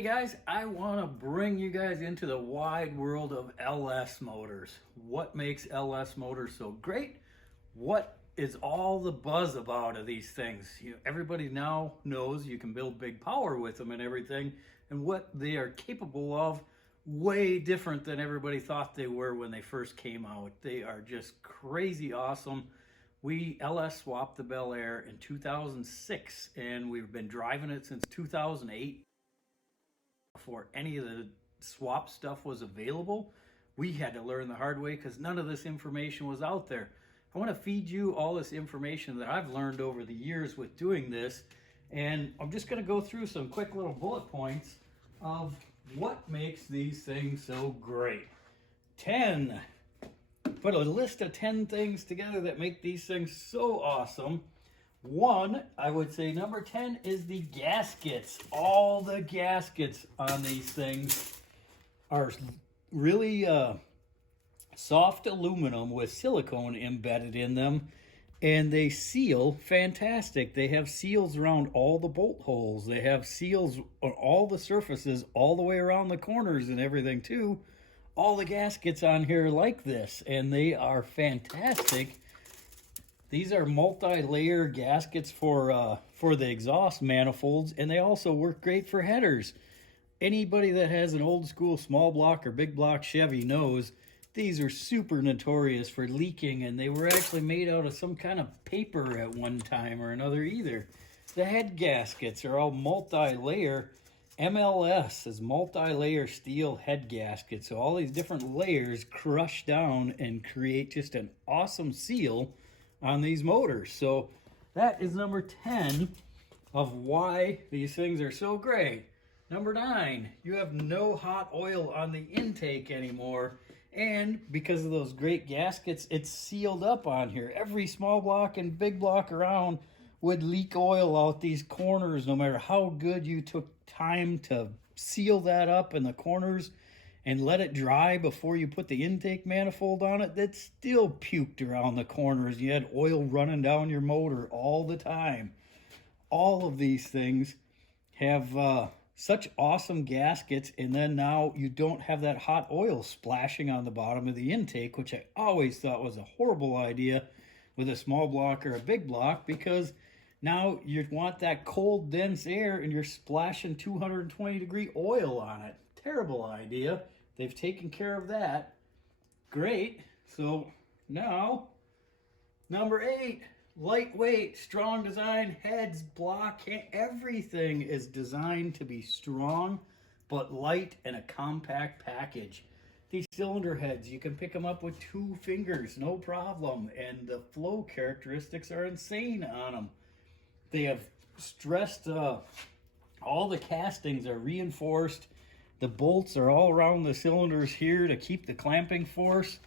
Hey guys, I want to bring you guys into the wide world of LS motors. What makes LS motors so great? What is all the buzz about of these things? Everybody now knows you can build big power with them and everything, and what they are capable of way different than everybody thought they were when they first came out. They are just crazy awesome. We LS swapped the Bel Air in 2006 and we've been driving it since 2008. Before any of the swap stuff was available, we had to learn the hard way because none of this information was out there. I want to feed you all this information that I've learned over the years with doing this, and I'm just going to go through some quick little bullet points of what makes these things so great. 10. Put a list of 10 things together that make these things so awesome. One, I would say number 10 is the gaskets. All the gaskets on these things are really soft aluminum with silicone embedded in them, and they seal fantastic. They have seals around all the bolt holes. They have seals on all the surfaces, all the way around the corners and everything too. All the gaskets on here are like this, and they are fantastic. These are multi-layer gaskets for the exhaust manifolds, and they also work great for headers. Anybody that has an old school small block or big block Chevy knows these are super notorious for leaking, and they were actually made out of some kind of paper at one time or another either. The head gaskets are all multi-layer. MLS is multi-layer steel head gaskets. So all these different layers crush down and create just an awesome seal on these motors. So that is number 10 of why these things are so great. Number 9, you have no hot oil on the intake anymore, and because of those great gaskets, it's sealed up on here. Every small block and big block around would leak oil out these corners no matter how good you took time to seal that up in the corners and let it dry before you put the intake manifold on it. That still puked around the corners. You had oil running down your motor all the time. All of these things have such awesome gaskets, and then now you don't have that hot oil splashing on the bottom of the intake, which I always thought was a horrible idea with a small block or a big block, because now you want that cold, dense air and you're splashing 220-degree oil on it. Terrible idea. They've taken care of that. Great. So now, number 8, lightweight, strong design, heads, block, everything is designed to be strong, but light and a compact package. These cylinder heads, you can pick them up with 2 fingers, no problem, and the flow characteristics are insane on them. They have stressed, all the castings are reinforced. The bolts are all around the cylinders here to keep the clamping force.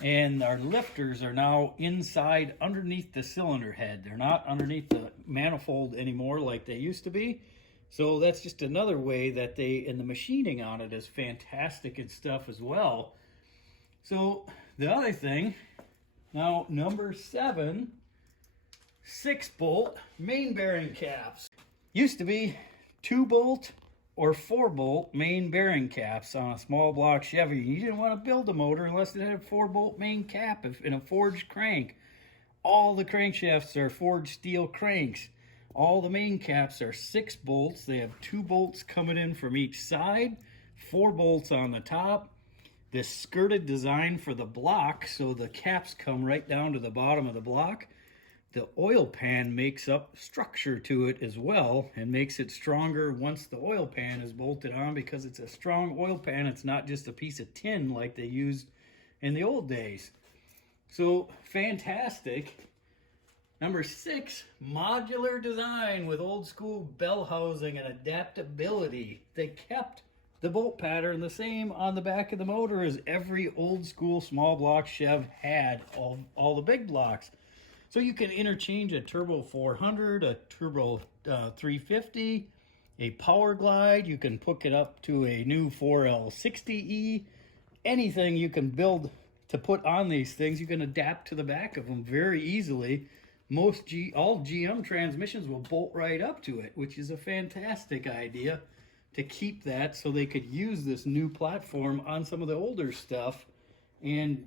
And our lifters are now inside underneath the cylinder head. They're not underneath the manifold anymore like they used to be. So that's just another way that and the machining on it is fantastic and stuff as well. So the other thing, now number 7, 6-bolt main bearing caps. Used to be 2-bolt or 4-bolt main bearing caps on a small block Chevy. You didn't want to build a motor unless it had a 4-bolt main cap in a forged crank. All the crankshafts are forged steel cranks. All the main caps are 6 bolts. They have 2 bolts coming in from each side, 4 bolts on the top. This skirted design for the block, so the caps come right down to the bottom of the block. The oil pan makes up structure to it as well and makes it stronger once the oil pan is bolted on, because it's a strong oil pan. It's not just a piece of tin like they used in the old days. So fantastic. Number 6, modular design with old school bell housing and adaptability. They kept the bolt pattern the same on the back of the motor as every old school small block Chev had, all the big blocks. So you can interchange a Turbo 400, a Turbo 350, a Power Glide. You can hook it up to a new 4L60E. Anything you can build to put on these things, you can adapt to the back of them very easily. All GM transmissions will bolt right up to it, which is a fantastic idea to keep that so they could use this new platform on some of the older stuff and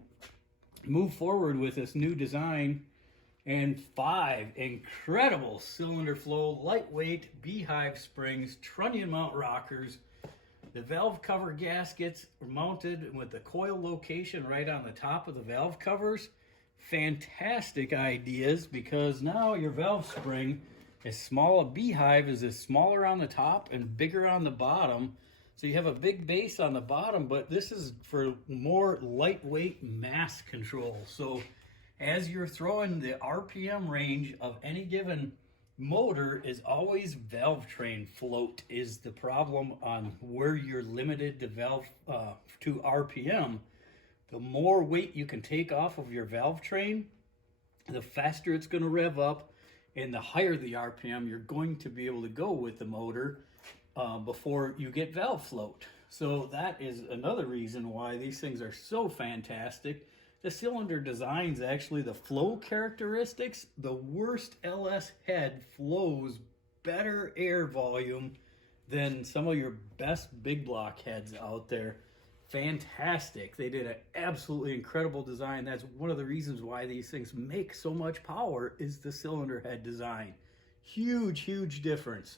move forward with this new design. And 5 incredible cylinder flow, lightweight beehive springs, trunnion mount rockers. The valve cover gaskets are mounted with the coil location right on the top of the valve covers. Fantastic ideas, because now your valve spring is small. A beehive is smaller on the top and bigger on the bottom. So you have a big base on the bottom, but this is for more lightweight mass control. So as you're throwing, the RPM range of any given motor is always valve train float is the problem on where you're limited to valve to RPM. The more weight you can take off of your valve train, the faster it's going to rev up, and the higher the RPM you're going to be able to go with the motor before you get valve float. So that is another reason why these things are so fantastic. The cylinder designs, actually, the flow characteristics, the worst LS head flows better air volume than some of your best big block heads out there. Fantastic. They did an absolutely incredible design. That's one of the reasons why these things make so much power, is the cylinder head design. Huge, huge difference.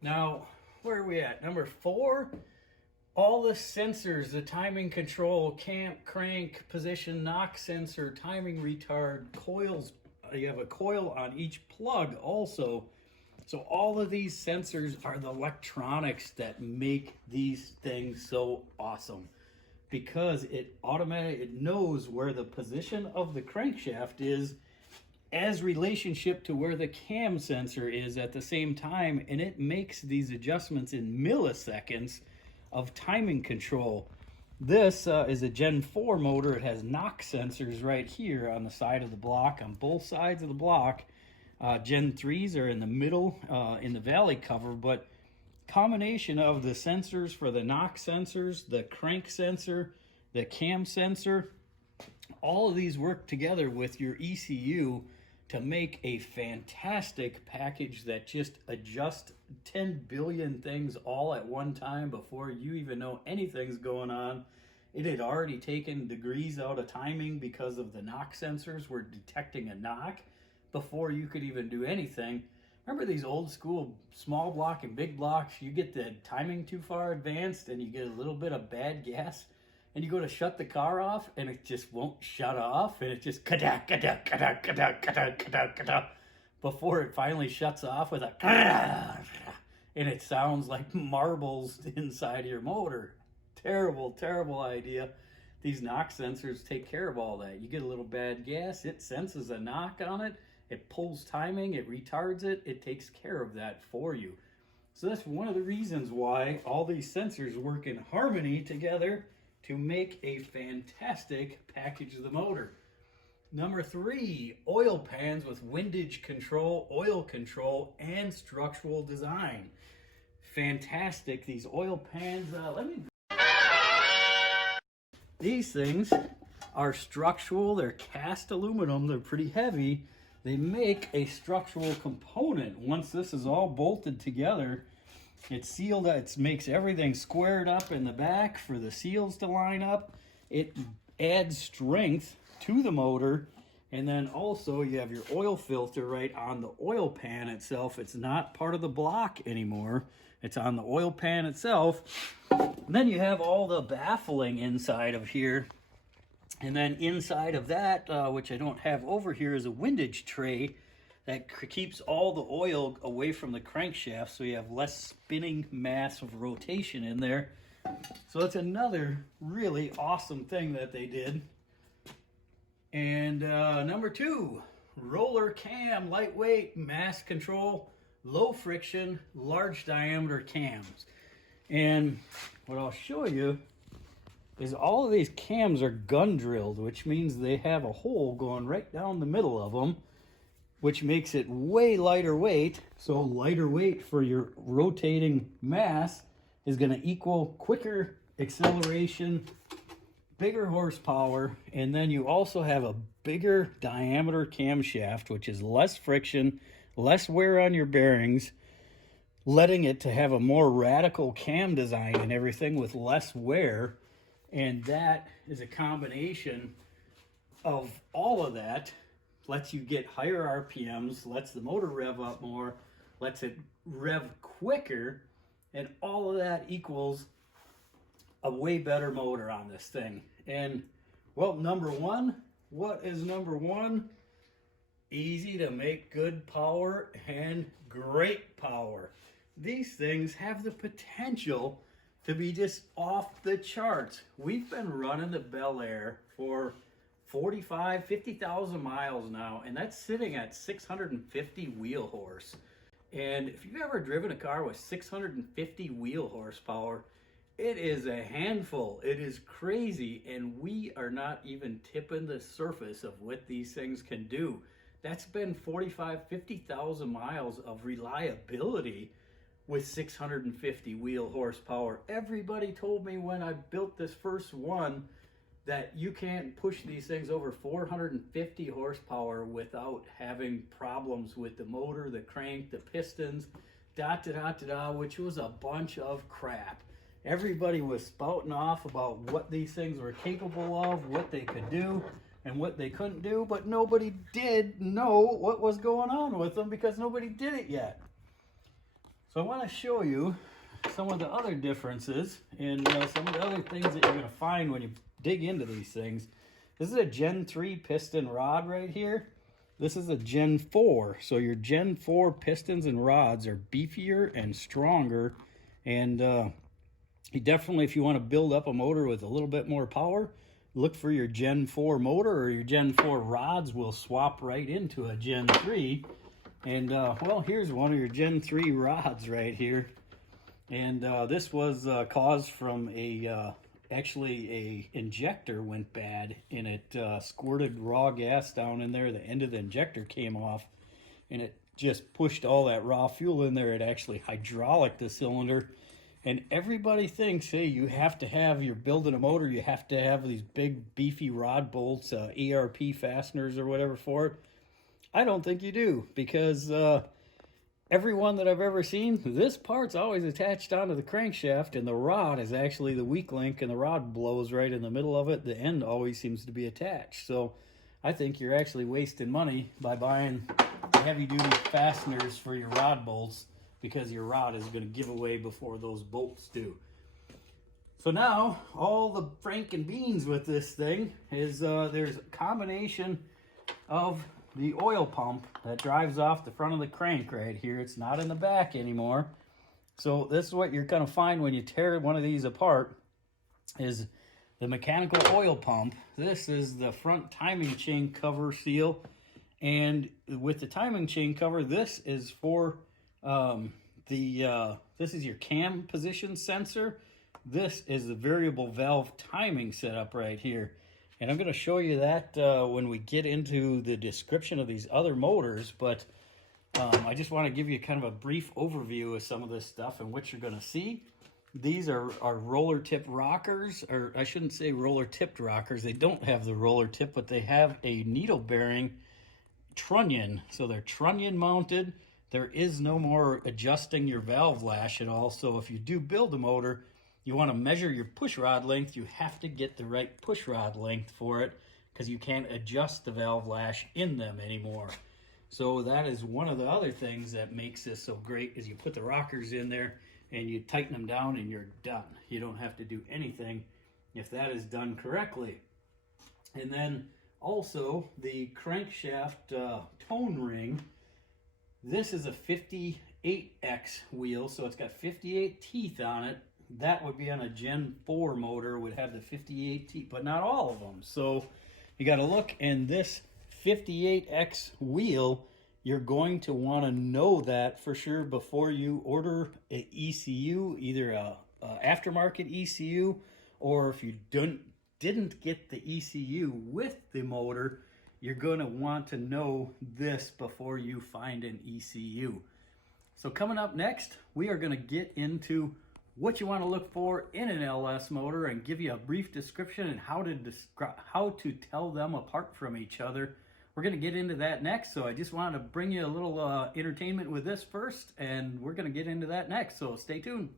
Now, where are we at? Number 4. All the sensors, the timing control, camp, crank, position, knock sensor, timing retard, coils. You have a coil on each plug also. So all of these sensors are the electronics that make these things so awesome, because it knows where the position of the crankshaft is as relationship to where the cam sensor is at the same time, and it makes these adjustments in milliseconds of timing control. This is a Gen 4 motor. It has knock sensors right here on the side of the block, on both sides of the block. Gen 3s are in the middle in the valley cover, but combination of the sensors for the knock sensors, the crank sensor, the cam sensor, all of these work together with your ECU to make a fantastic package that just adjusts 10 billion things all at one time before you even know anything's going on. It had already taken degrees out of timing because of the knock sensors were detecting a knock before you could even do anything. Remember these old school small block and big blocks? You get the timing too far advanced and you get a little bit of bad gas, and you go to shut the car off and it just won't shut off, and it just ka-dak, ka-dak, ka-dak, ka-dak, ka-dak, ka-dak, ka-dak, before it finally shuts off with a and it sounds like marbles inside your motor. Terrible, terrible idea. These knock sensors take care of all that. You get a little bad gas, it senses a knock on it, it pulls timing, it retards it, it takes care of that for you. So that's one of the reasons why all these sensors work in harmony together to make a fantastic package of the motor. Number 3, oil pans with windage control, oil control, and structural design. Fantastic. These oil pans, these things are structural. They're cast aluminum. They're pretty heavy. They make a structural component. Once this is all bolted together, it's sealed. It makes everything squared up in the back for the seals to line up. It adds strength to the motor. And then also you have your oil filter right on the oil pan itself. It's not part of the block anymore. It's on the oil pan itself. And then you have all the baffling inside of here. And then inside of that, which I don't have over here, is a windage tray that keeps all the oil away from the crankshaft, so you have less spinning mass of rotation in there. So that's another really awesome thing that they did. And number 2, roller cam, lightweight, mass control, low friction, large diameter cams. And what I'll show you is all of these cams are gun drilled, which means they have a hole going right down the middle of them, which makes it way lighter weight. So lighter weight for your rotating mass is going to equal quicker acceleration, bigger horsepower, and then you also have a bigger diameter camshaft, which is less friction, less wear on your bearings, letting it to have a more radical cam design and everything with less wear. And that is a combination of all of that. Lets you get higher RPMs, lets the motor rev up more, lets it rev quicker, and all of that equals a way better motor on this thing. And well, number one, what is number one? Easy to make good power and great power. These things have the potential to be just off the charts. We've been running the Bel Air for 50,000 miles now, and that's sitting at 650 wheel horse. And if you've ever driven a car with 650 wheel horsepower, it is a handful. It is crazy, and we are not even tipping the surface of what these things can do. That's been 50,000 miles of reliability with 650 wheel horsepower. Everybody told me when I built this first one that you can't push these things over 450 horsepower without having problems with the motor, the crank, the pistons, which was a bunch of crap. Everybody was spouting off about what these things were capable of, what they could do, and what they couldn't do, but nobody did know what was going on with them because nobody did it yet. So I want to show you some of the other differences and some of the other things that you're going to find when you dig into these things. This is a Gen 3 piston rod right here. This is a Gen 4. So your Gen 4 pistons and rods are beefier and stronger. And you definitely, if you want to build up a motor with a little bit more power, look for your Gen 4 motor, or your Gen 4 rods will swap right into a Gen 3. And well, here's one of your Gen 3 rods right here. And this was caused from actually a injector went bad, and it squirted raw gas down in there. The end of the injector came off, and it just pushed all that raw fuel in there. It actually hydraulic the cylinder. And everybody thinks, hey, you have to have, you're building a motor, you have to have these big beefy rod bolts, ARP fasteners or whatever for it. I don't think you do, because every one that I've ever seen, this part's always attached onto the crankshaft, and the rod is actually the weak link, and the rod blows right in the middle of it. The end always seems to be attached. So I think you're actually wasting money by buying heavy-duty fasteners for your rod bolts, because your rod is going to give away before those bolts do. So now, all the franken beans with this thing is there's a combination of the oil pump that drives off the front of the crank right here. It's not in the back anymore. So this is what you're going to find when you tear one of these apart, is the mechanical oil pump. This is the front timing chain cover seal. And with the timing chain cover, this is for this is your cam position sensor. This is the variable valve timing setup right here. And I'm going to show you that when we get into the description of these other motors, but I just want to give you kind of a brief overview of some of this stuff and what you're going to see. These are roller tip rockers, or I shouldn't say roller tipped rockers. They don't have the roller tip, but they have a needle bearing trunnion. So they're trunnion mounted. There is no more adjusting your valve lash at all. So if you do build a motor, you want to measure your push rod length, you have to get the right push rod length for it, because you can't adjust the valve lash in them anymore. So that is one of the other things that makes this so great, is you put the rockers in there and you tighten them down and you're done. You don't have to do anything if that is done correctly. And then also the crankshaft tone ring. This is a 58X wheel, so it's got 58 teeth on it. That would be on a Gen 4 motor, would have the 58 teeth, but not all of them. So you got to look, and this 58X wheel, you're going to want to know that for sure before you order an ECU, either a aftermarket ECU, or if you didn't get the ECU with the motor, you're going to want to know this before you find an ECU. So coming up next, we are going to get into what you want to look for in an LS motor and give you a brief description and how to tell them apart from each other We're going to get into that next, so I just wanted to bring you a little entertainment with this first, and we're going to get into that next, so stay tuned.